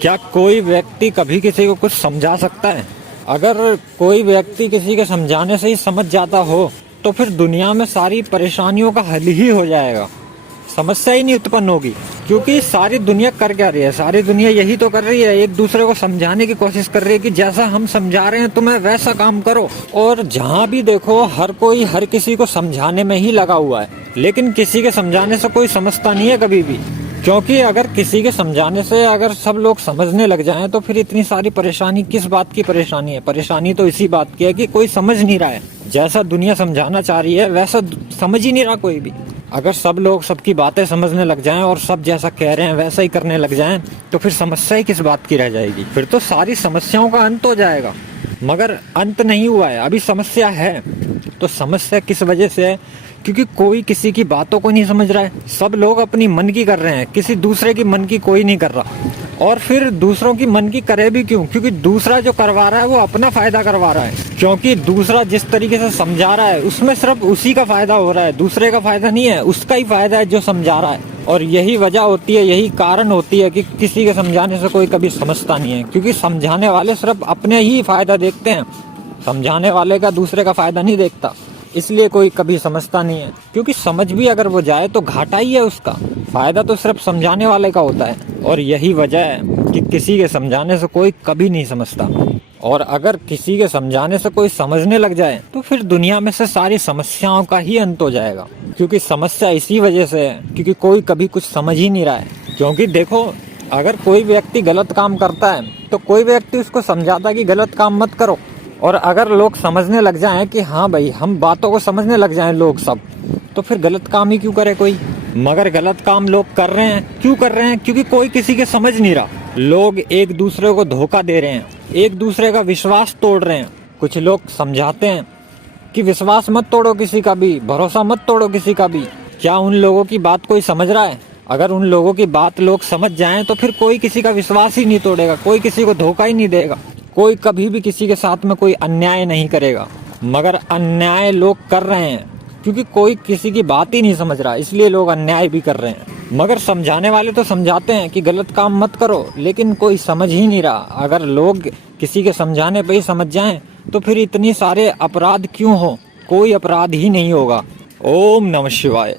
क्या कोई व्यक्ति कभी किसी को कुछ समझा सकता है? अगर कोई व्यक्ति किसी के समझाने से ही समझ जाता हो तो फिर दुनिया में सारी परेशानियों का हल ही हो जाएगा, समस्या ही नहीं उत्पन्न होगी। क्योंकि सारी दुनिया कर क्या रही है? सारी दुनिया यही तो कर रही है, एक दूसरे को समझाने की कोशिश कर रही है कि जैसा हम समझा रहे हैं तुम्हें वैसा काम करो। और जहाँ भी देखो हर कोई हर किसी को समझाने में ही लगा हुआ है, लेकिन किसी के समझाने से कोई समझता नहीं है कभी भी। क्योंकि अगर किसी के समझाने से अगर सब लोग समझने लग जाएं तो फिर इतनी सारी परेशानी किस बात की परेशानी है? परेशानी तो इसी बात की है कि कोई समझ नहीं रहा है। जैसा दुनिया समझाना चाह रही है वैसा समझ ही नहीं रहा कोई भी। अगर सब लोग सबकी बातें समझने लग जाएं और सब जैसा कह रहे हैं वैसा ही करने लग जाएं तो फिर समस्या ही किस बात की रह जाएगी? फिर तो सारी समस्याओं का अंत हो जाएगा। मगर अंत नहीं हुआ है, अभी समस्या है। तो समस्या किस वजह से है? क्योंकि कोई किसी की बातों को नहीं समझ रहा है। सब लोग अपनी मन की कर रहे हैं, किसी दूसरे की मन की कोई नहीं कर रहा। और फिर दूसरों की मन की करे भी क्यों? क्योंकि दूसरा जो करवा रहा है वो अपना फायदा करवा रहा है। क्योंकि दूसरा जिस तरीके से समझा रहा है उसमें सिर्फ उसी का फायदा हो रहा है, दूसरे का फायदा नहीं है, उसका ही फायदा है जो समझा रहा है। और यही वजह होती है, यही कारण होती है कि किसी के समझाने से कोई कभी समझता नहीं है। क्योंकि समझाने वाले सिर्फ अपने ही फायदा देखते हैं, समझाने वाले का दूसरे का फायदा नहीं देखता, इसलिए कोई कभी समझता नहीं है। क्योंकि समझ भी अगर वो जाए तो घाटा ही है उसका, फायदा तो सिर्फ समझाने वाले का होता है। और यही वजह है कि किसी के समझाने से कोई कभी नहीं समझता। और अगर किसी के समझाने से कोई समझने लग जाए तो फिर दुनिया में से सारी समस्याओं का ही अंत हो जाएगा। क्योंकि समस्या इसी वजह से है क्योंकि कोई कभी कुछ समझ ही नहीं रहा है। क्योंकि देखो अगर कोई व्यक्ति गलत काम करता है तो कोई व्यक्ति उसको समझाता है कि गलत काम मत करो। और अगर लोग समझने लग जाएं कि हाँ भाई हम बातों को समझने लग जाएं लोग सब, तो फिर गलत काम ही क्यों करे कोई? मगर गलत काम लोग कर रहे हैं, क्यों कर रहे हैं? क्योंकि कोई किसी के समझ नहीं रहा। लोग एक दूसरे को धोखा दे रहे हैं, एक दूसरे का विश्वास तोड़ रहे हैं। कुछ लोग समझाते हैं कि विश्वास मत तोड़ो किसी का भी, भरोसा मत तोड़ो किसी का भी। क्या उन लोगों की बात कोई समझ रहा है? अगर उन लोगों की बात लोग समझ जाएं तो फिर कोई किसी का विश्वास ही नहीं तोड़ेगा, कोई किसी को धोखा ही नहीं देगा, कोई कभी भी किसी के साथ में कोई अन्याय नहीं करेगा। मगर अन्याय लोग कर रहे हैं क्योंकि कोई किसी की बात ही नहीं समझ रहा, इसलिए लोग अन्याय भी कर रहे हैं। मगर समझाने वाले तो समझाते हैं कि गलत काम मत करो, लेकिन कोई समझ ही नहीं रहा। अगर लोग किसी के समझाने पे ही समझ जाएं तो फिर इतनी सारे अपराध क्यों हो? कोई अपराध ही नहीं होगा। ओम नमः शिवाय।